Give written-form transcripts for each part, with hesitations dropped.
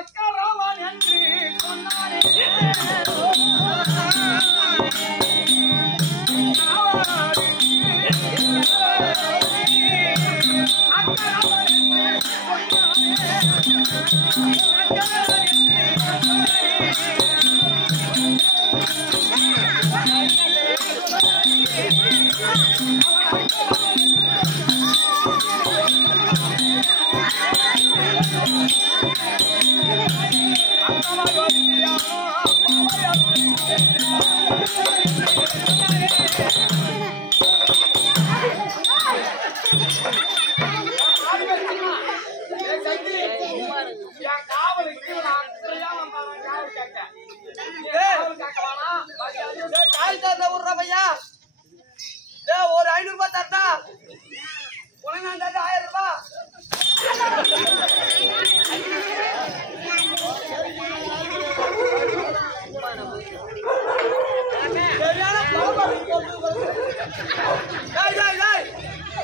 அக்கரவன் என்று சொன்னானே ஒரு 500 ரூபாய் தரதா உனக்கு 1000 ரூபாய்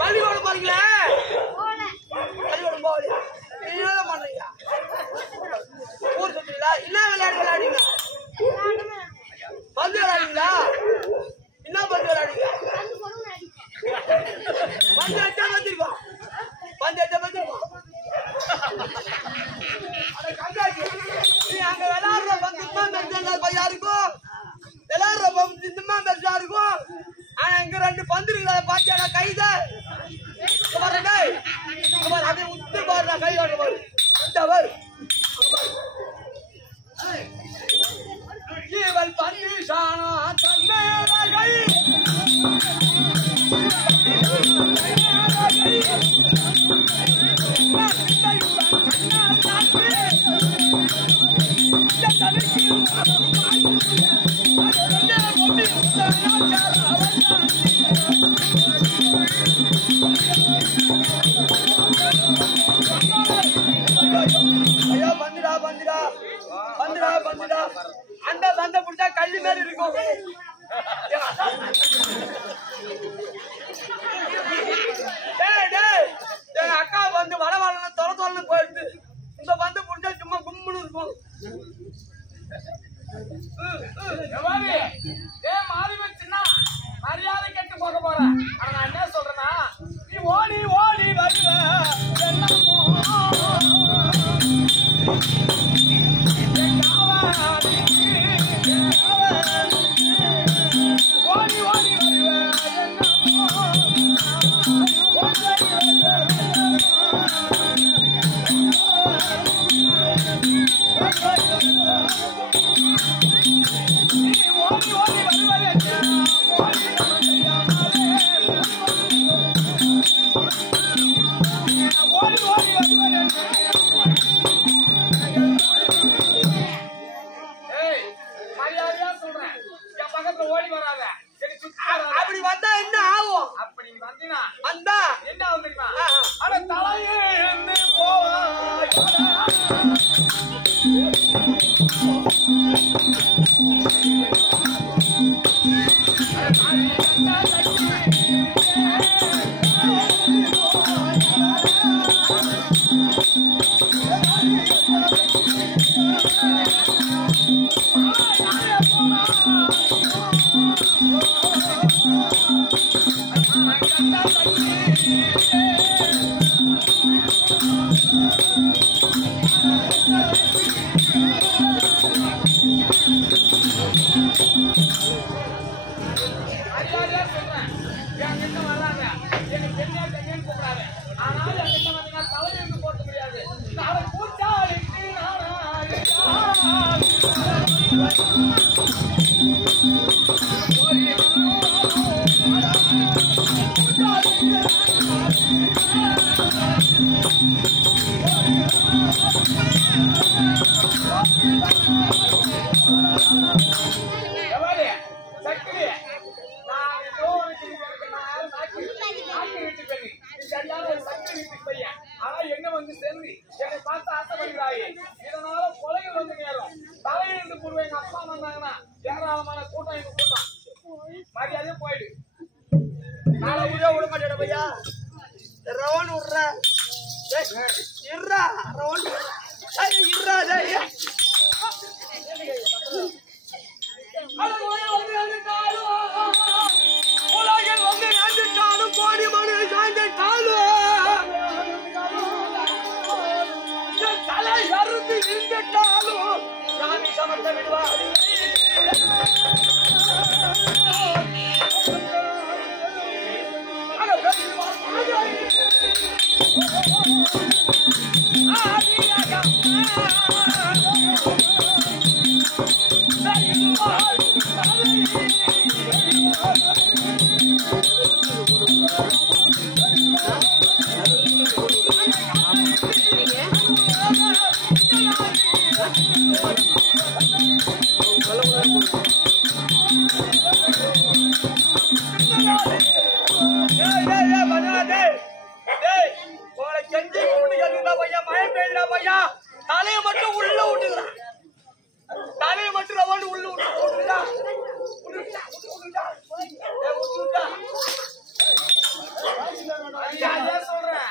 பள்ளிக்கூடம் போறீங்களே பள்ளிக்கூடம் போகலையா என்ன பண்றீங்க ஊர் சுத்துறீங்களா என்ன விளையாடுவீங்க பந்து விளையாடுவீங்களா என்ன பந்து விளையாடுவீங்க பந்து எட்டா வந்துருக்கோம் நீ அங்க விளையாடுற பந்து யாருக்கும் விளையாடுற பந்து யாருக்கும் ஆனா இங்க 2 பந்து இருக்கிறத பாத்தியா கைத அதை உத்து பாரு கை வாங்க பாரு இவள் பந்து சாணா தன்னை ஐயோ பந்துடா அந்த சண்டை புடிச்சா கல்லு மேல இருக்கும் எங்க அக்கா வந்து வளவாளன்னு தொலைன்னு போயிடுது இந்த பந்து புடிச்சா சும்மா கும்முன்னு இருக்கும் மரியாதை கெட்டு போக போறேன் ஆனா நான் என்ன சொல்றேன்னா நீ ஓடி ஓடி வருவ ஓடி ஓடி அப்படி வந்தா என்ன ஆகும் அப்படி வந்தீங்கன்னா வந்தா என்ன ஆகும் தெரியுமா அட தலையே Round அறுத்து இருந்துட்டாலும் சாமி சமர்த்த விடுவார். தலையை மட்டும் உள்ள விட்டுக்கலாம். தலையை மட்டும் ரவாண்டு உள்ள விட்டுட்டா சொல்றேன்.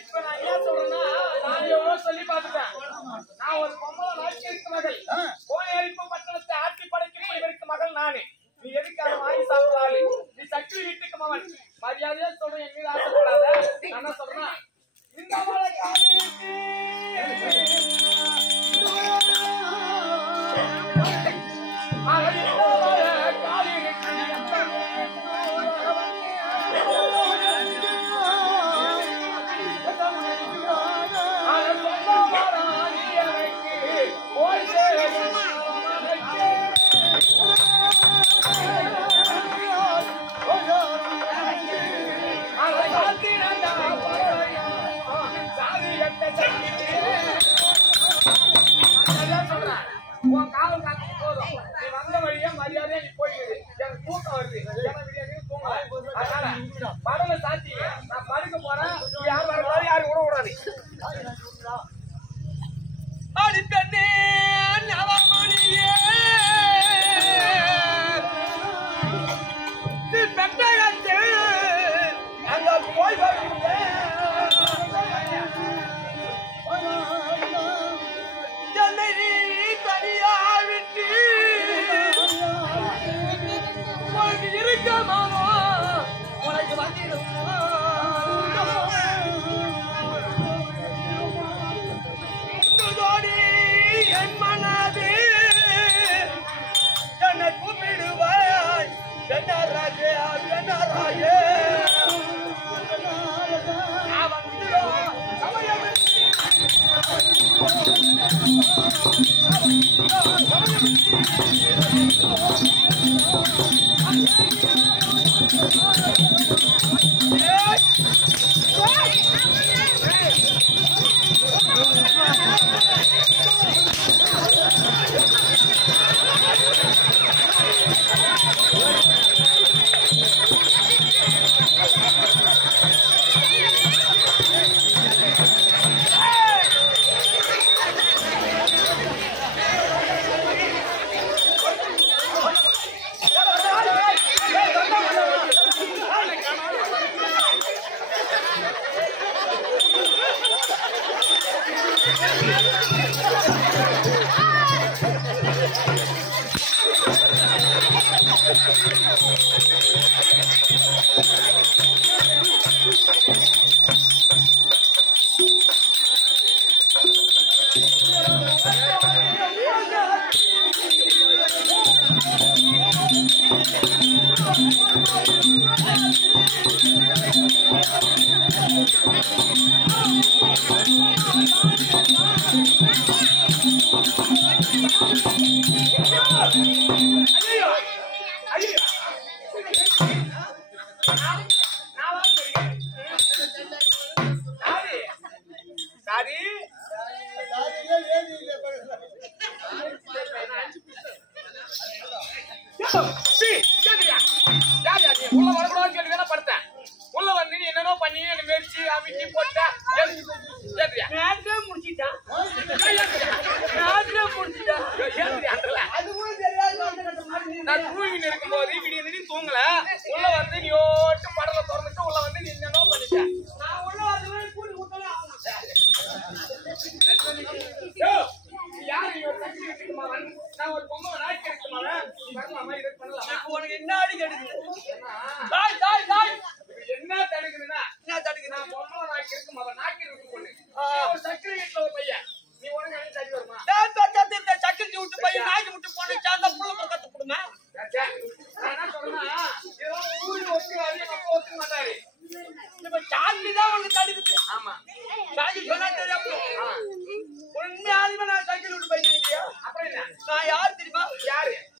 இப்ப நான் என்ன சொல்றேன்னா, நான் எவ்வளவு சொல்லி பார்த்துட்டேன். நான் ஒரு பொம்மலை வாழ்க்கைக்கு மகள், கோயிலிப்பு பட்டணத்தை ஆட்சி படைக்க மகள் நானு. நீ எதுக்கு அதை வாங்கி சாப்பிடாது? நீ சக்தி வீட்டுக்கு மகன். மரியாதையா சொல்றேன், என் மீது ஆசைப்படாத. நான் என்ன சொல்றேன், இந்த மலை உன் காவல் காத்து போதும். நீ வந்த வழியா மரியாதையா நீ போயிடுது. எனக்கு தூக்கம் வருது. அதனால படல சாத்தி நான் படுக்க போறேன். யார் வரக்கூடாது, யாரும் விட கூடாது. அடி பெண்ணே நவமணியே, நீ பெட்டகத்து அங்க போய் உனக்கு வந்துடும் என் மனது என்னை கூப்பிடுவாய். பெண்ணராஜே பெண்ணராஜே உள்ள வரக்கூடாதுன்னு கேட்டு படுத்தேன். உள்ள வந்து நீ என்னென்ன பண்ணி மெரிச்சு அமிட்டி போட்டா முடிச்சுட்டான். நான் தூங்கின்னு இருக்கும் போது விடிய தூங்கல. உள்ள வந்து நீ ஓட்டு படலை திறந்துட்டு உள்ள வந்து நீ என்னென்ன பண்ணிட்டேன். நான் உள்ள வந்து கூட்டி கொடுத்தா யாரு நீ ஒரு சக்தி வச்சுக்குமாவன், நான் ஒரு பொம்மை நாய்க்கு இருக்குமாவன், வரலாமா இதை பண்ணலாமா? உனக்கு என்ன அடி கெடுக்குது? என்ன தடுக்குதுன்னா என்ன தடுக்குது? நான் பொம்மை நாய்க்கு இருக்குமாவன், நாய்க்கு இருக்கு பொண்ணு. ஒரு சக்தி வீட்டுல ஒரு பையன், நீ சாந்தி தான் உனக்கு தடுக்குது. ஆமா சாந்தி சொன்னா தெரியாம